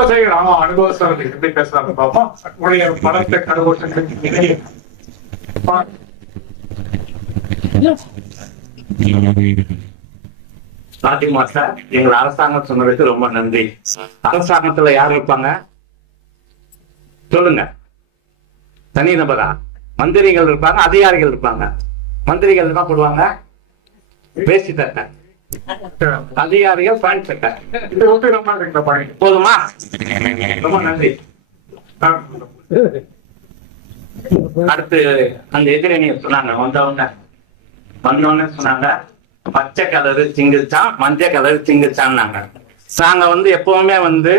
விவசாயிகள் ஆமா எப்படி பேசுறாங்க படத்தை சார்? அரசாங்கம் சொன்னதுக்கு ரொம்ப நன்றி. அரசாங்கத்துல யார் இருப்பாங்க? சொல்லுங்க. தனி நபரா? மந்திரிகள் இருப்பாங்க அதிகாரிகள் இருப்பாங்க. மந்திரிகள் என்ன போடுவாங்க பேசி தட்டை அதிகாரிகள் பேண்ட் இது வந்து ரொம்ப போதுமா? ரொம்ப நன்றி. அடுத்து அந்த எதிரணியை சொன்னாங்க வந்தவங்க வந்தவொடனே சொன்னாங்க பச்சை கலரு சிங்கிச்சான் மஞ்சள் கலரு சிங்கிச்சான்னாங்க. நாங்க வந்து எப்பவுமே வந்து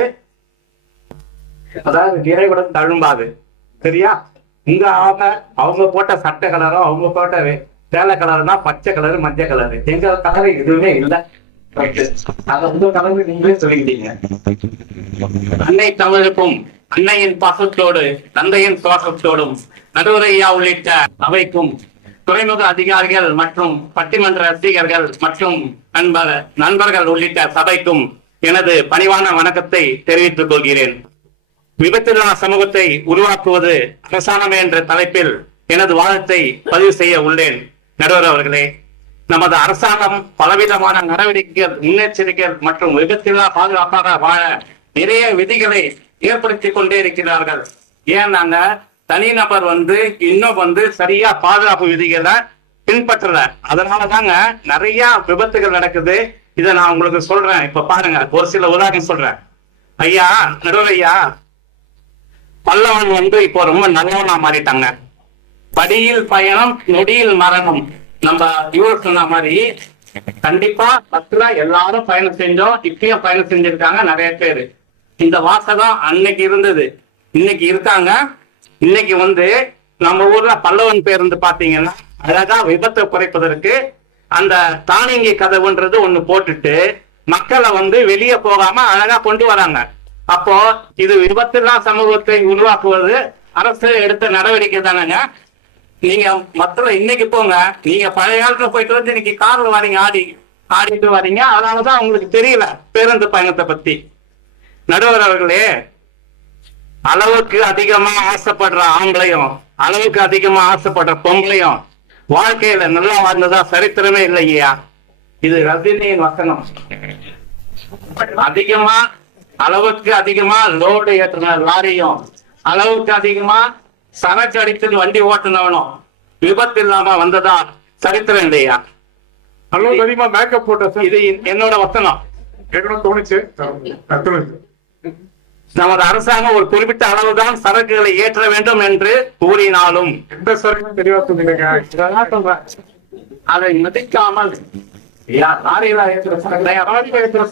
அதாவது இறைவிடம் தழும்பாது. சரியா? இங்க அவங்க அவங்க போட்ட சட்டை கலரும் அவங்க போட்ட வேலை கலர்னா பச்சை கலரு மஞ்சள் கலரு. எங்க கலர் எதுவுமே இல்லை. அத உங்க கலரு நீங்களே சொல்லிக்கிட்டீங்க. அன்னை தமிழுக்கும் அன்னையின் பாசத்தோடு தந்தையின் சுவாசத்தோடும் நடுவரையா உள்ளிட்ட அவைக்கும் துறைமுக அதிகாரிகள் மற்றும் பட்டிமன்ற ரசிகர்கள் மற்றும் நண்பர் நண்பர்கள் உள்ளிட்ட சபைக்கும் எனது பணிவான வணக்கத்தை தெரிவித்துக் கொள்கிறேன். விபத்தில்லா சமூகத்தை உருவாக்குவது அரசாங்கம் என்ற தலைப்பில் எனது வாதத்தை பதிவு செய்ய உள்ளேன். நடுவர் அவர்களே நமது அரசாங்கம் பலவிதமான நடவடிக்கைகள் முன்னெச்சரிக்கைகள் மற்றும் விபத்தில்லா பாதுகாப்பாக வாழ நிறைய விதிகளை ஏற்படுத்தி கொண்டே இருக்கிறார்கள். ஏன் நாங்க தனிநபர் வந்து இன்னும் வந்து சரியா பாதுகாப்பு விதிகளை பின்பற்றல. அதனால தாங்க நிறைய விபத்துகள் நடக்குது. இதை நான் உங்களுக்கு சொல்றேன். இப்ப பாருங்க ஒரு சில உதாரணம் சொல்றேன். ஐயா நடுவர் ஐயா பல்லவன் வந்து இப்போ ரொம்ப நல்லவனா மாறிட்டாங்க. படியில் பயணம் நொடியில் மரணம். நம்ம இவர் சொன்ன மாதிரி கண்டிப்பா பஸ்ல எல்லாரும் பயணம் செஞ்சோம். இப்பயும் பயணம் செஞ்சிருக்காங்க நிறைய பேர். இந்த வாசகம் அன்னைக்கு இருந்தது. இன்னைக்கு இருக்காங்க. இன்னைக்கு வந்து நம்ம ஊர்ல பல்லவன் பேருந்து பாத்தீங்கன்னா அழகா விபத்தை குறைப்பதற்கு அந்த தானியங்கி கதவுன்றது ஒண்ணு போட்டுட்டு மக்களை வந்து வெளியே போகாம அழகா கொண்டு வராங்க. அப்போ இது விபத்தில்லா சமூகத்தை உருவாக்குவது. அரசு எடுத்த நடவடிக்கை தானேங்க. நீங்க மற்ற இன்னைக்கு போங்க. நீங்க பழைய காலத்துல போயிட்டு வந்து இன்னைக்கு கார்ல வரீங்க ஆடி ஆடிட்டு வரீங்க அதனாலதான் உங்களுக்கு தெரியல பேருந்து பயணத்தை பத்தி. நடுவர் அவர்களே அளவுக்கு அதிகமா ஆசைப்படுற ஆம்பளையும் அளவுக்கு அதிகமா ஆசைப்படுற பொம்பளையும் வாழ்க்கையில நல்லா வாழ்ந்ததா சரித்திரமே இல்லையா இது ரஜினியின் வசனம். அதிகமா அளவுக்கு அதிகமா லோடு ஏற்றுன லாரியும் அளவுக்கு அதிகமா சரக்கு அடித்து வண்டி ஓட்டுனவனும் விபத்து இல்லாம வந்ததா சரித்திரம் இல்லையா? அளவுக்கு அதிகமா மேக்கப் போட்ட இது என்னோட வசனம். தோணுச்சு. நமது அரசாங்கம் ஒரு குறிப்பிட்ட அளவுதான் சரக்குகளை ஏற்ற வேண்டும் என்று கூறினாலும். எந்த சரக்கும் தெளிவா சொன்னீங்க. அதை மதிக்காமல்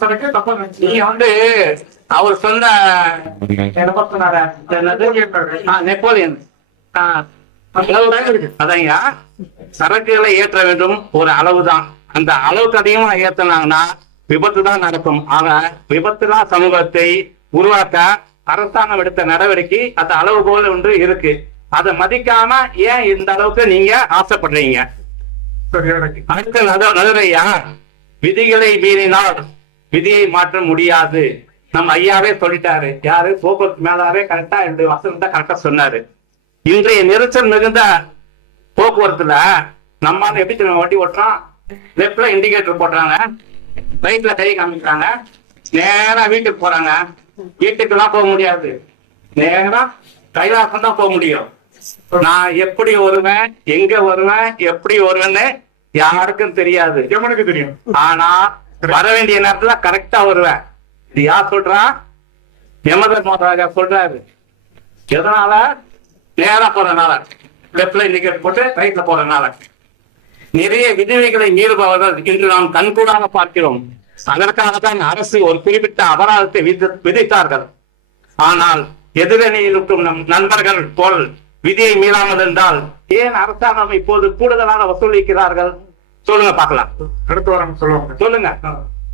சரக்கு. சரக்கு அவர் சொன்ன நெப்போலியன் அதையா சரக்குகளை ஏற்ற வேண்டும் ஒரு அளவுதான். அந்த அளவுக்கு அதிகமா ஏத்துனாங்கன்னா விபத்து தான் நடக்கும். ஆக விபத்துலாம் சமூகத்தை உருவாக்க அரசாங்கம் எடுத்த நடவடிக்கை அந்த அளவுகோல் ஒன்று இருக்கு. அதை மதிக்காம ஏன் இந்த அளவுக்கு நீங்க ஆசைப்படுறீங்க? அடுத்த நட- நடுரையா விதிகளை மீறினால் விதியை மாற்ற முடியாது. நம்ம ஐயாவே சொல்லிட்டாரு. யாரு? போக்குவரத்து மேலாவே கரெக்டா இந்த தான் கரெக்டா சொன்னாரு. இன்றைய நெரிசல் மிகுந்த போக்குவரத்துல நம்ம எப்படி தெரியுமா வண்டி ஓட்டுறோம்? லெப்ட்ல இண்டிகேட்டர் போடுறாங்க ரைட்ல கை காமிக்கிறாங்க. நேரா வீட்டுக்கு போறாங்க. வீட்டுக்கெல்லாம் போக முடியாது. நேரா கைலாசம் தான் போக முடியும். நான் எப்படி வருவேன்? எங்க வருவேன்? எப்படி வருவேன்னு யாருக்கும் தெரியாது. எவனுக்கு தெரியும்? ஆனா வர வேண்டிய நேரத்துல கரெக்டா வருவேன். இது யார் சொல்றா? யமதர் மகாராஜா சொல்றாரு. எதனால? நேரா போறதுனால லெப்ட்ல இண்டிகேட் போட்டு ரைட்ல போறதுனால நிறைய விதிமுறைகளை மீறுபவர்கள் இன்று நாம் கண்கூடாக பார்க்கிறோம். அதற்காக தான் அரசு ஒரு குறிப்பிட்ட அபராதத்தை விதி- விதித்தார்கள். ஆனால் எதிரணியில் இருக்கும் நம் நண்பர்கள் போல் விதியை மீறாமல் இருந்தால் ஏன் அரசாங்கம் இப்போது கூடுதலாக வசூலிக்கிறார்கள்? சொல்லுங்க பார்க்கலாம். அடுத்து சொல்லுவாங்க சொல்லுங்க.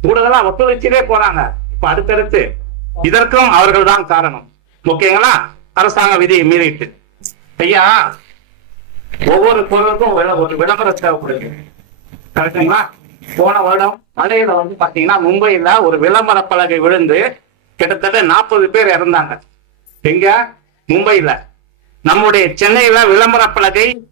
கூடுதலா வசூலிச்சுட்டே போறாங்க. இப்ப அடுத்தடுத்து இதற்கும் அவர்கள் தான் காரணம். ஓகேங்களா அரசாங்க விதியை மீறிட்டு. ஐயா ஒவ்வொரு பொருளுக்கும் விள- ஒரு விளம்பரம் தேவைப்படுது. கரெக்டுங்களா போன வருடம் மழையில வந்து பாத்தீங்கன்னா மும்பையில ஒரு விளம்பர பலகை விழுந்து கிட்டத்தட்ட நாற்பது பேர் இறந்தாங்க. எங்க? மும்பையில. நம்முடைய சென்னையில விளம்பர பலகை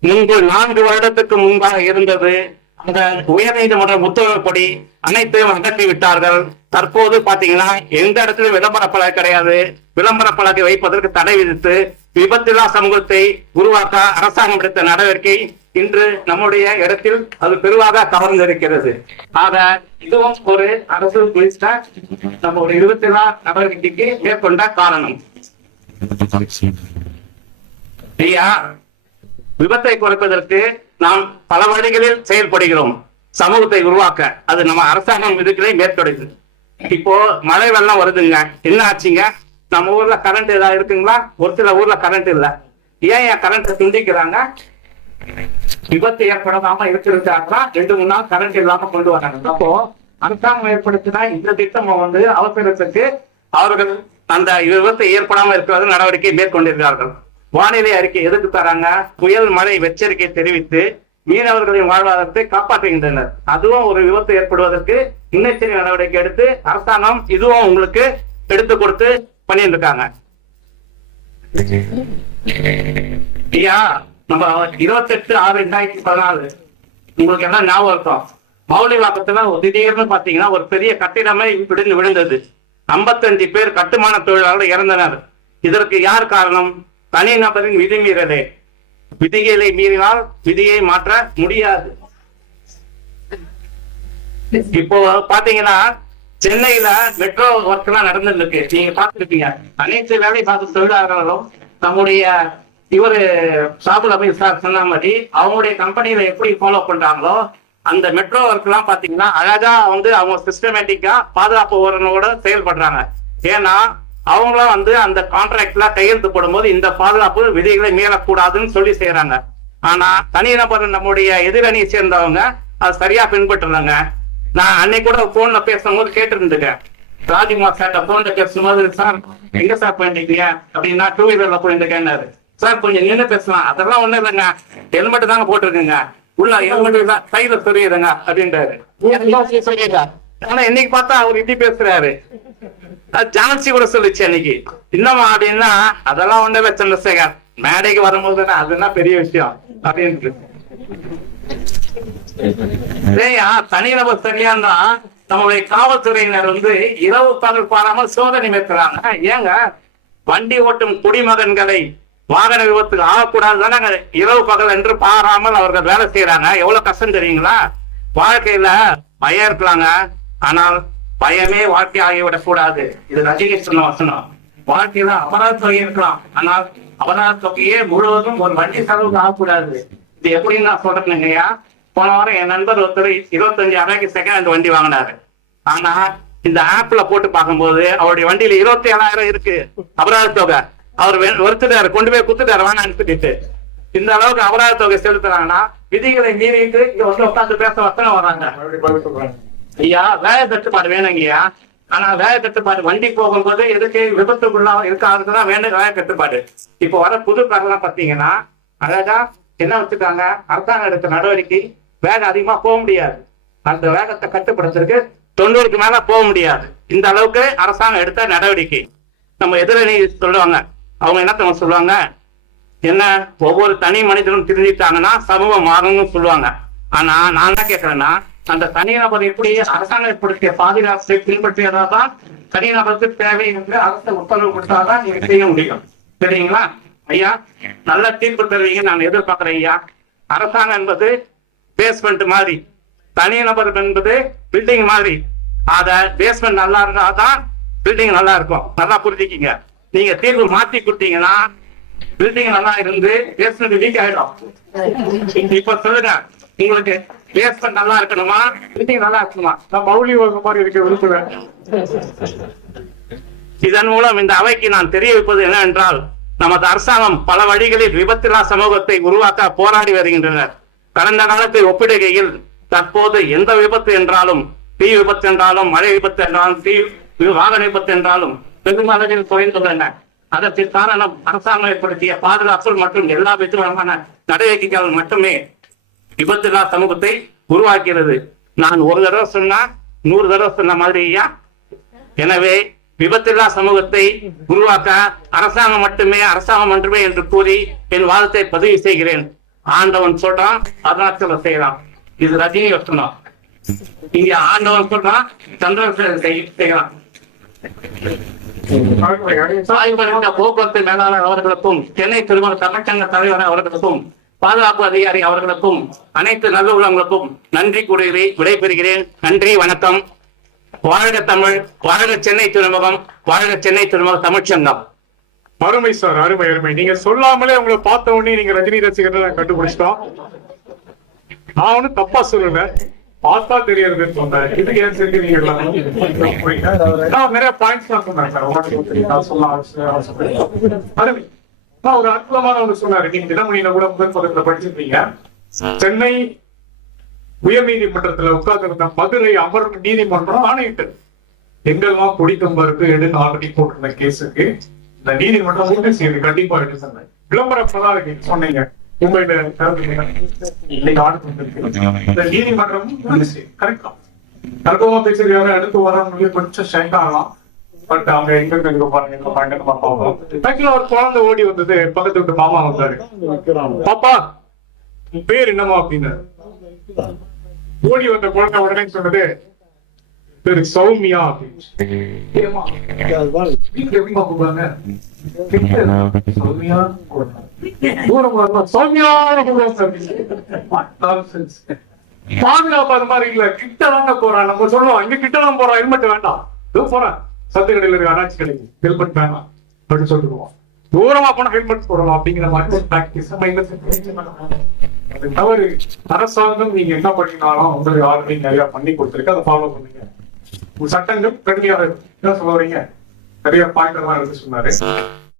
முன்பு நான்கு வருடத்துக்கு முன்பாக இருந்தது. அந்த உயர்நீதிமன்ற உத்தரவுப்படி அனைத்தையும் அகற்றி விட்டார்கள். தற்போது பாத்தீங்கன்னா எந்த இடத்துலயும் விளம்பர பலகை கிடையாது. விளம்பர பலகை வைப்பதற்கு தடை விதித்து விபத்தில்லா சமூகத்தை உருவாக்க அரசாங்கம் எடுத்த நடவடிக்கை இன்று நம்முடைய இடத்தில் அது பெருவாக கவர்ந்திருக்கிறது. ஆக இதுவும் ஒரு அரசு குறித்த ஒரு விபத்தில்லா நடவடிக்கைக்கு மேற்கொண்ட காரணம். ஐயா விபத்தை குறைப்பதற்கு நாம் பல வழிகளில் செயல்படுகிறோம். சமூகத்தை உருவாக்க அது நம்ம அரசாங்கம் இதுக்களை மேற்கொடுது இப்போ மழை வெள்ளம் வருதுங்க. என்ன ஆச்சுங்க? நம்ம ஊர்ல கரண்ட் ஏதாவது இருக்குங்களா? ஒரு சில ஊர்ல கரண்ட் இல்ல. ஏன் என் கரண்ட் துண்டிக்கிறாங்க? விபத்து ஏற்படாம இருக்கிறதுக்காக ரெண்டு மூணு நாள் கரண்ட் இல்லாம கொண்டு வராங்க. அப்போ அரசாங்கம் ஏற்படுத்தினா இந்த திட்டம் வந்து அவசரத்துக்கு அவர்கள் அந்த விபத்து ஏற்படாம இருக்கிறது நடவடிக்கை மேற்கொண்டிருக்கிறார்கள். வானிலை அறிக்கை எதுக்கு தராங்க? புயல் மழை எச்சரிக்கை தெரிவித்து மீனவர்களின் வாழ்வாதாரத்தை காப்பாற்றுகின்றனர். அதுவும் ஒரு விபத்து ஏற்படுவதற்கு முன்னெச்சரிக்கை நடவடிக்கை எடுத்து அரசாங்கம் இதுவும் உங்களுக்கு எடுத்து கொடுத்து பண்ணிட்டு இருக்காங்க ஐயா நம்ம இருபத்தெட்டு ஆறு ரெண்டாயிரத்தி பதினாலு. உங்களுக்கு எல்லாம் ஞாபகம் இருக்கும் மௌலி வாக்கத்துல ஒரு திடீர்னு பாத்தீங்கன்னா ஒரு பெரிய கட்டிடமே இப்படின்னு விழுந்தது. ஐம்பத்தஞ்சு பேர் கட்டுமான தொழிலாளர்கள் இறந்தனர். இதற்கு யார் காரணம்? தனிநபரின் விதிமீறலே விதிகளை மீறினால் விதியை மாற்ற முடியாது. இப்போ பாத்தீங்கன்னா சென்னையில மெட்ரோ ஒர்க் எல்லாம் நடந்துட்டு இருக்கு நீங்க பாத்துருப்பீங்க அனைத்து வேலை பார்த்த தொழிலாளர்களும் நம்முடைய இவரு சாகுல் அபி சார் சொன்ன மாதிரி அவங்களுடைய கம்பெனியில எப்படி ஃபாலோ பண்றாங்களோ அந்த மெட்ரோ ஒர்க் எல்லாம் பாத்தீங்கன்னா அழகா வந்து அவங்க சிஸ்டமேட்டிக்கா பாதுகாப்பு உரனோட செயல்படுறாங்க. ஏன்னா அவங்களாம் வந்து அந்த கான்ட்ராக்ட்ல கையெழுத்து போடும்போது இந்த பாதுகாப்பு விதிகளை மீறக்கூடாதுன்னு சொல்லி செய்யறாங்க. ஆனா தனிநபர் நம்முடைய எதிரணியை சேர்ந்தவங்க அது சரியா பின்பற்றுறாங்க நான் அன்னைக்கு கூட போன்ல பேசும்போது கேட்டு இருந்துட்டேன் ராஜ்குமார் சார் போன்ல பேசும்போது சார் எங்க சார் போயிருந்தீங்க? அப்படின்னா டூ வீலர்ல போயிருந்தேன்னாரு சார் கொஞ்சம் நின்று பேசலாம். அதெல்லாம் ஒண்ணும் இல்லைங்க. ஹெல்மெட் தாங்க போட்டிருக்குங்க. உள்ள ஹெல்மெட் தான் கையில சொல்லிடுங்க அப்படின்றாரு. ஆனா இன்னைக்கு பார்த்தா அவர் இப்படி பேசுறாரு. ஜான்சி கூட சொல்லுச்சு அன்னைக்கு. இன்னமா அப்படின்னா அதெல்லாம் ஒண்ணு இல்ல சந்திரசேகர் மேடைக்கு வரும்போது அதுதான் பெரிய விஷயம்? அப்படின்ட்டு. ஏய்யா தனிநபர் சரியா தான் நம்மளுடைய காவல்துறையினர் வந்து இரவு பகல் பாராமல் சோதனை மேற்கிறாங்க ஏங்க? வண்டி ஓட்டும் குடிமகன்களை வாகன விபத்துக்கு ஆகக்கூடாதுதானே இரவு பகல் என்று பாராமல் அவர்கள் வேலை செய்யறாங்க எவ்வளவு கஷ்டம் தெரியுங்களா? வாழ்க்கையில பயம் இருக்கலாங்க. ஆனால் பயமே வாழ்க்கை ஆகிவிடக் கூடாது. இது ரஜினி சொன்ன வசனம். வாழ்க்கையில அபராத தொகை இருக்கலாம். ஆனால் அபராத தொகையே முழுவதும் ஒரு வண்டி செலவுக்கு ஆகக்கூடாது. இது எப்படின்னு நான் சொல்றேனுங்கய்யா போன வாரம் என் நண்பர் ஒருத்தர் இருபத்தஞ்சு அறைக்கு செகண்ட் ஹேண்ட் வண்டி வாங்கினாரு. ஆனா இந்த ஆப்ல போட்டு பார்க்கும்போது அவருடைய வண்டியில இருபத்தி ஏழாயிரம் இருக்கு. அபராத தொகை. அவர் ஒருத்தர் கொண்டு போய் குத்துட்டாரு வாங்க அனுப்பிட்டு இந்த அளவுக்கு அபராத தொகை செலுத்துறாங்கன்னா விதிகளை மீறிட்டு இங்க வந்து உட்காந்து பேச வசனம் வராங்க ஐயா வேலை தட்டுப்பாடு வேணுங்கய்யா ஆனா வேலை கட்டுப்பாடு வண்டி போகும்போது எதுக்கு விபத்துக்குள்ளா இருக்காதுதான் வேணும் வேலை கட்டுப்பாடு இப்போ வர புது காரெல்லாம் பாத்தீங்கன்னா அழகா என்ன வச்சுட்டாங்க? அரசாங்கம் எடுத்த நடவடிக்கை வேகம் அதிகமா போக முடியாது. அந்த வேகத்தை கட்டுப்படுத்துறதுக்கு தொண்ணூறுக்கு மேல போக முடியாது. இந்த அளவுக்கு அரசாங்கம் எடுத்த நடவடிக்கை. நம்ம எதிரணி சொல்லுவாங்க. அவங்க என்ன சொல்லுவாங்க? என்ன? ஒவ்வொரு தனி மனிதனும் திருந்திட்டாங்கன்னா சமூகம் மாறணும்னு சொல்லுவாங்க. ஆனா நான் என்ன கேட்கறேன்னா அந்த தனிநபர் எப்படி அரசாங்கம் ஏற்படுத்திய பாதுகாப்பை பின்பற்றியதா தான் தனிநபருக்கு தேவை என்று அரசு உத்தரவு கொடுத்தாதான் நீங்க செய்ய முடியும். சரிங்களா? ஐயா நல்ல தீர்ப்பு தருவீங்க நான் எதிர்பார்க்கிறேன் ஐயா. அரசாங்கம் என்பது பேஸ்மெண்ட் மாதிரி. தனிநபர் என்பது பில்டிங் மாதிரி. அத பேஸ்மெண்ட் நல்லா இருந்தா தான் பில்டிங் நல்லா இருக்கும். நல்லா புரிஞ்சுக்கிங்க. நீங்க தீர்வு மாத்தி கொடுத்தீங்கன்னா பில்டிங் நல்லா இருந்து பேஸ்மெண்ட் வீக் ஆயிடும். இப்ப சொல்லுங்க. உங்களுக்கு பேஸ்மெண்ட் நல்லா இருக்கணுமா? பில்டிங் நல்லா இருக்கணுமா? நான் மௌலி மாதிரி இருக்க விரும்புவேன் இதன் மூலம் இந்த அவைக்கு நான் தெரிவிப்பது என்னவென்றால் நமது அரசாங்கம் பல வழிகளில் விபத்தில்லா சமூகத்தை உருவாக்க போராடி வருகின்றனர். கடந்த காலத்தை ஒப்பிடுகையில் தற்போது எந்த விபத்து என்றாலும் தீ விபத்து என்றாலும் மழை விபத்து என்றாலும் தீ வாகன விபத்து என்றாலும் பெருமளவில் குறைந்துள்ளன. அதற்கு காரணம் அரசாங்கம் ஏற்படுத்திய பாதுகாப்பு மற்றும் எல்லா விதமான நடவடிக்கைகள் மட்டுமே விபத்தில்லா சமூகத்தை உருவாக்கிறது. நான் ஒரு தடவை சொன்னா நூறு தடவை சொன்ன மாதிரியா எனவே விபத்தில்லா சமூகத்தை உருவாக்க அரசாங்கம் மட்டுமே அரசாங்கம் மட்டுமே என்று கூறி என் வாதத்தை பதிவு செய்கிறேன். ஆண்டவன் சொல்றான் அருணாச்சல செய்யறான். இது ரஜினி வசனம் இங்க ஆண்டவன் சொல்றான் சந்திரசேகர் செய்யலாம் போக்குவரத்து மேலாளர் அவர்களுக்கும் சென்னை திருமண தமிழ்ச்சங்க தலைவர் அவர்களுக்கும் பாதுகாப்பு அதிகாரி அவர்களுக்கும் அனைத்து நல்ல நன்றி கூறுகிறேன் விடைபெறுகிறேன். நன்றி வணக்கம். வாழ்க தமிழ் வாழ்க சென்னை துறைமுகம் வாழ்க சென்னை துறைமுக தமிழ்ச்சங்கம். அருமை சார் அருமை அருமை. நீங்க சொல்லாமலே உங்களை பார்த்த உடனே நீங்க ரஜினி ரசிகர் நான் கண்டுபிடிச்சிட்டோம். நான் ஒண்ணும் தப்பா சொல்லல. பார்த்தா தெரியறதுன்னு சொன்னேன். இது ஏன் செஞ்சீங்க நான் நிறைய பாயிண்ட்ஸ் தான் சொன்னேன் சார். நான் சொல்ல அருமை. நான் ஒரு அற்புதமான ஒன்று சொன்னாரு நீங்க தினமணியில கூட முதல் பக்கத்துல படிச்சிருந்தீங்க. சென்னை உயர்நீதிமன்றத்துல உட்கார்ந்திருந்த மதுரை அமர்வு நீதிமன்றம் ஆணையிட்டது. எங்கெல்லாம் கொடி குடிக்கம்பருக்கு எடுன்னு ஆல்ரெடி போட்டிருந்த கேஸுக்கு இந்த நீதிமன்றம் உறுதி செய்யுது கண்டிப்பா எடுத்து சொன்னேன் விளம்பரப்பதான் இருக்கு சொன்னீங்க. மும்பைல இந்த நீதிமன்றம் உறுதி செய்யுது கரெக்டா. தர்க்கமா பேசுறவங்க அடுத்து வரவங்களுக்கு கொஞ்சம் ஷேக் ஆகலாம் பட் அவங்க எங்க இருக்கு பாருங்க எங்க பாருங்க நம்ம பார்ப்போம். டக்குல ஒரு குழந்தை ஓடி வந்தது பக்கத்து விட்டு மாமா வந்தாரு. பாப்பா பேர் என்னமா அப்படின்னு ஓடி வந்த குழந்தை உடனே சொன்னது பேரு சௌமியா? சௌமியா. தூரமா nonsense. பாதுகாப்பு அது மாதிரி இல்ல கிட்ட தாங்க போறான் நம்ம சொல்லுவோம் இங்க கிட்ட தான் போறான் ஹெல்மெட் வேண்டாம் இதோ போறேன் சத்து கடையில இருக்க அனாச்சி கடைக்கு ஹெல்மெட் வேணாம் அப்படின்னு சொல்லிடுவோம் தூரமா போனா ஹெல்மெட் போடணும் அப்படிங்கிற மாதிரி அது தவறு அரசாங்கம் நீங்க என்ன பண்ணினாலும் உங்களுக்கு ஆல்ரெடி நிறைய பண்ணி கொடுத்துருக்கு அதை ஃபாலோ பண்ணுங்க சட்டங்கள் கடுமையாக இருக்கும் என்ன சொல்ல வரீங்க நிறைய பாயிண்ட் எல்லாம் எடுத்து சொன்னாரு.